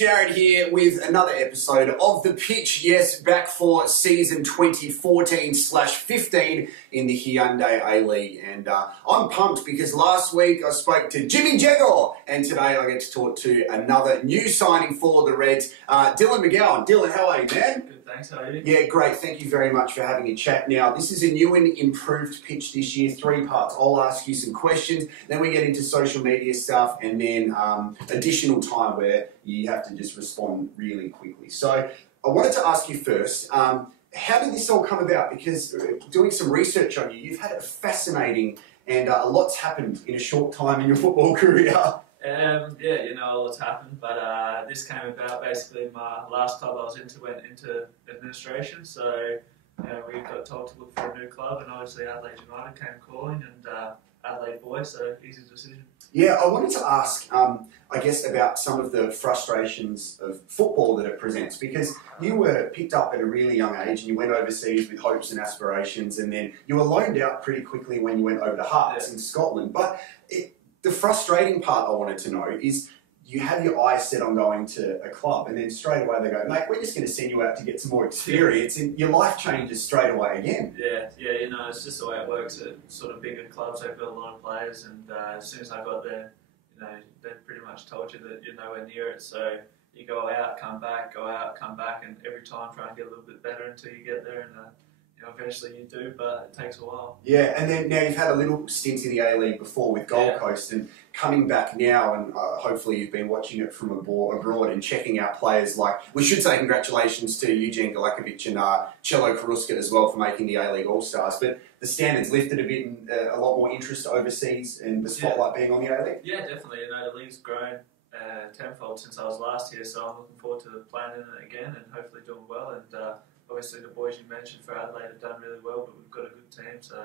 Jarrod here with another episode of The Pitch. Yes, back for season 2014/15 in the Hyundai A-League. And I'm pumped because last week I spoke to Jimmy Jegor, and today I get to talk to another new signing for the Reds, Dylan McGowan. Dylan, how are you, man? Good, thanks. How are you? Yeah, great. Thank you very much for having a chat. Now, this is a new and improved pitch this year, 3 parts. I'll ask you some questions, then we get into social media stuff, and then additional time where you have to just respond really quickly. So I wanted to ask you first, how did this all come about? Because doing some research on you, you've had a fascinating and a lot's happened in a short time in your football career. Yeah, you know, a lot's happened, but this came about basically my last club I was into went into administration, so we got told to look for a new club, and obviously Adelaide United came calling, and Adelaide boy, so easy decision. Yeah, I wanted to ask, I guess, about some of the frustrations of football that it presents, because you were picked up at a really young age and you went overseas with hopes and aspirations, and then you were loaned out pretty quickly when you went over to Hearts in Scotland. But the frustrating part I wanted to know is you have your eyes set on going to a club, and then straight away they go, mate, we're just going to send you out to get some more experience, and your life changes straight away again. Yeah, you know, it's just the way it works at sort of bigger clubs. They've got a lot of players, and as soon as I got there, you know, they pretty much told you that you're nowhere near it, so you go out, come back, go out, come back, and every time try and get a little bit better until you get there, and eventually you do, but it takes a while. Yeah, and then now you've had a little stint in the A-League before with Gold Coast, and coming back now, and hopefully you've been watching it from abroad and checking out players like, we should say congratulations to Eugene Galakovic and Cello Karuska as well for making the A-League All-Stars, but the standards lifted a bit and a lot more interest overseas and the spotlight being on the A-League? Yeah, definitely. You know, the league's grown tenfold since I was last here, so I'm looking forward to playing in it again and hopefully doing well. And obviously the boys you mentioned for Adelaide have done really well, but we've got a good team, so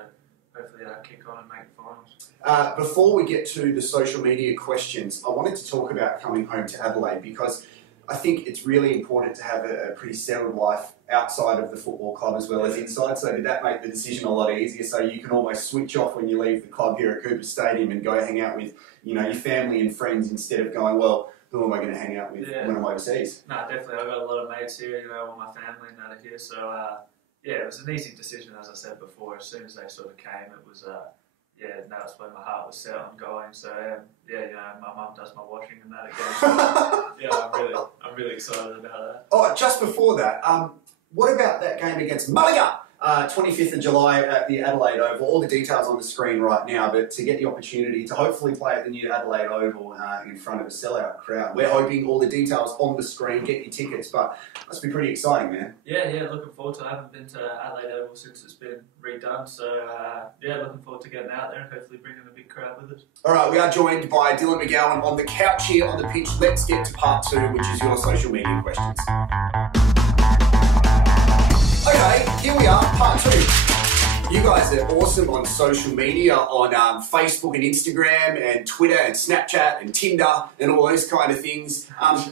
hopefully they'll kick on and make the finals. Before we get to the social media questions, I wanted to talk about coming home to Adelaide, because I think it's really important to have a pretty settled life outside of the football club as well as inside. So did that make the decision a lot easier, so you can almost switch off when you leave the club here at Cooper Stadium and go hang out with, your family and friends, instead of going, well, who am I going to hang out with when I'm overseas? No, definitely. I've got a lot of mates here, all my family and that are here. So, it was an easy decision, as I said before. As soon as they sort of came, it was, that's when my heart was set on going. So, my mum does my washing and that again. So, I'm really excited about that. Oh, just before that, what about that game against Malaga? 25th of July at the Adelaide Oval. All the details on the screen right now, but to get the opportunity to hopefully play at the new Adelaide Oval in front of a sellout crowd. We're hoping all the details on the screen, get your tickets, but must be pretty exciting, man. Yeah, looking forward to it. I haven't been to Adelaide Oval since it's been redone, so looking forward to getting out there and hopefully bringing a big crowd with us. Alright, we are joined by Dylan McGowan on the couch here on the pitch. Let's get to part 2, which is your social media questions. Okay, here we are, part 2. You guys are awesome on social media, on Facebook and Instagram and Twitter and Snapchat and Tinder and all those kind of things. How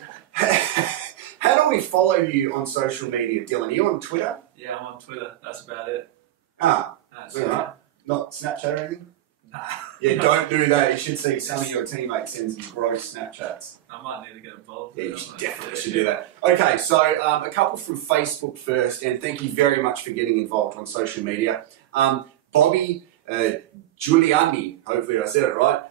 do we follow you on social media, Dylan? Are you on Twitter? Yeah, I'm on Twitter. That's about it. That's right. Not Snapchat or anything? Nah. Yeah, don't do that. You should see some of your teammates send some gross Snapchats. I might need to get involved. Yeah, you definitely should do that. Okay, so a couple from Facebook first, and thank you very much for getting involved on social media. Bobby Giuliani, hopefully I said it right.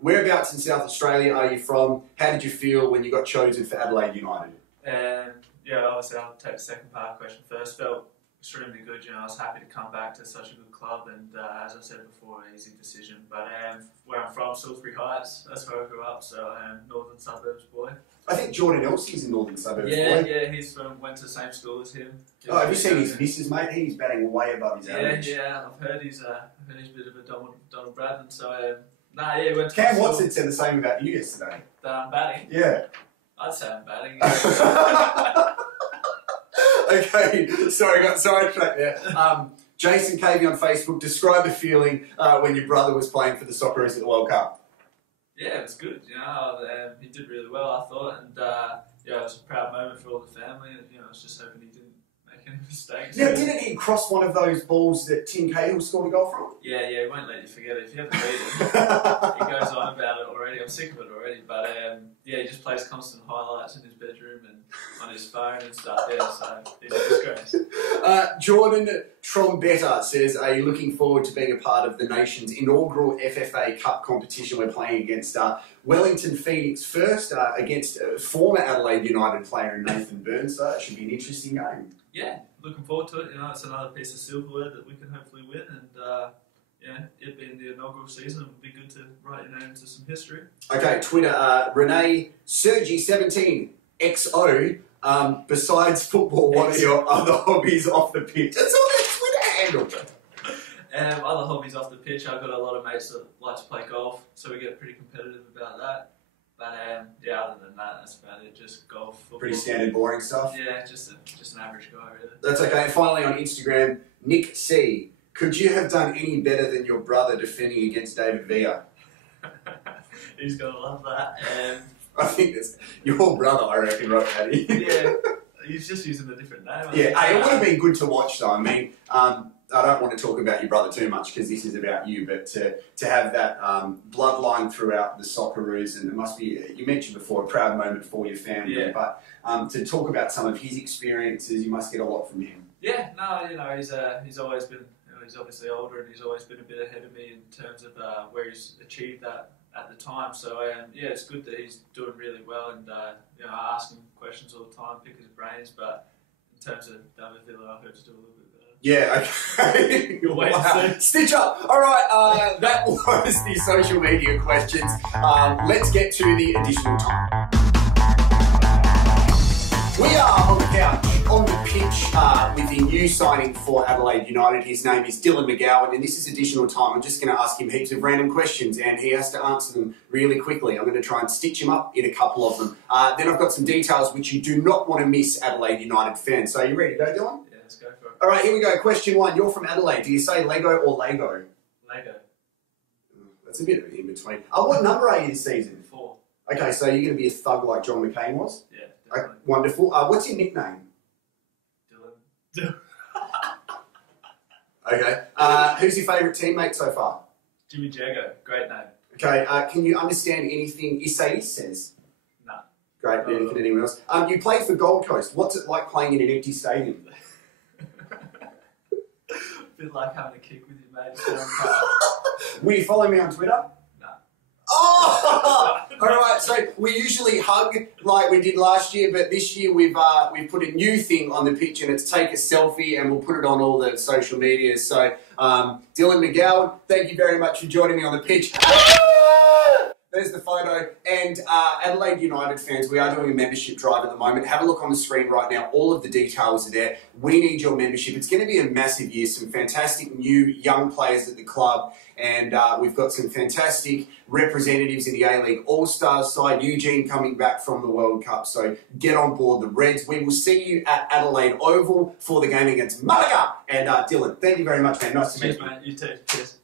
Whereabouts in South Australia are you from? How did you feel when you got chosen for Adelaide United? Obviously I'll take the second part of the question first. Felt extremely good. I was happy to come back to such a good club, and as I said before, an easy decision. But where I'm from, Salisbury Heights, that's where I grew up, so northern suburbs boy. I think Jordan Elsie's in northern suburbs boy. Yeah, went to the same school as him. Oh, have you seen his missus, mate? He's batting way above his average. Yeah, I've heard he's a bit of a Donald Bradman, so he went to Cam Watson said the same about you yesterday. That I'm batting? Yeah. I'd say I'm batting. Okay, sorry, I got sidetracked there. Jason Cavey on Facebook, describe the feeling when your brother was playing for the Socceroos at the World Cup. Yeah, it was good. He did really well, I thought, and it was a proud moment for all the family. And I was just hoping he didn't make any mistakes. Now, didn't he cross one of those balls that Tim Cahill scored a goal from? Yeah, he won't let you forget it. If you haven't read it, he goes on about it already. I'm sick of it already. But yeah, he just plays constant highlights in his bedroom and on his phone and stuff. Yeah, so he's a disgrace. Jordan Trombetta says, are you looking forward to being a part of the nation's inaugural FFA Cup competition? We're playing against Wellington Phoenix first, against former Adelaide United player Nathan Burns. So it should be an interesting game. Yeah, looking forward to it. You know, it's another piece of silverware that we can hopefully win, and yeah, it being the inaugural season, it would be good to write your name into some history. Okay, Twitter, Renee Sergi17 XO. Besides football, what are your other hobbies off the pitch? That's all that Twitter handle. Other hobbies off the pitch, I've got a lot of mates that like to play golf, so we get pretty competitive about that. But yeah, other than that, that's about it. Just golf, football. Pretty standard, boring stuff. Yeah, just an average guy, really. That's okay. And finally, on Instagram, Nick C. Could you have done any better than your brother defending against David Villa? He's gonna love that. I think it's your brother, I reckon, wrote that in. Yeah, he's just using a different name. Yeah, hey, it would have been good to watch, though. I mean, I don't want to talk about your brother too much because this is about you, but to have that bloodline throughout the Socceroos, and it must be, you mentioned before, a proud moment for your family, yeah. But to talk about some of his experiences, you must get a lot from him. Yeah, no, you know, he's always been, you know, he's obviously older and he's always been a bit ahead of me in terms of where he's achieved that at the time. So yeah, it's good that he's doing really well, and you know, I ask him questions all the time, pick his brains. But in terms of David Villa, I hope to do a little bit better. Yeah, okay. Wow. Stitch up. All right, that was the social media questions. Let's get to the additional time. We are on the couch, on the pitch, with the new signing for Adelaide United. His name is Dylan McGowan, and this is additional time. I'm just going to ask him heaps of random questions, and he has to answer them really quickly. I'm going to try and stitch him up in a couple of them. Then I've got some details which you do not want to miss, Adelaide United fans. So are you ready to go, Dylan? Yeah, let's go for it. All right, here we go. Question 1. You're from Adelaide. Do you say Lego or Lego? Lego. That's a bit of in between. What number are you this season? 4. Okay, so you're going to be a thug like John McCain was? Yeah. Wonderful. What's your nickname? Dylan. Okay. Who's your favourite teammate so far? Jimmy Jago. Great name. Okay. Can you understand anything Isai says? No. Great. Neither can anyone else. You played for Gold Coast. What's it like playing in an empty stadium? A bit like having a kick with your mates. Will you follow me on Twitter? Oh! All right, so we usually hug like we did last year, but this year we've put a new thing on the pitch, and it's take a selfie, and we'll put it on all the social media. So, Dylan McGowan, thank you very much for joining me on the pitch. There's the photo. And Adelaide United fans, we are doing a membership drive at the moment. Have a look on the screen right now. All of the details are there. We need your membership. It's going to be a massive year. Some fantastic new young players at the club. And we've got some fantastic representatives in the A-League All-Stars side. Eugene coming back from the World Cup. So get on board the Reds. We will see you at Adelaide Oval for the game against Malaga. And Dylan, thank you very much, man. Nice to meet you. Cheers, mate. You too. Cheers.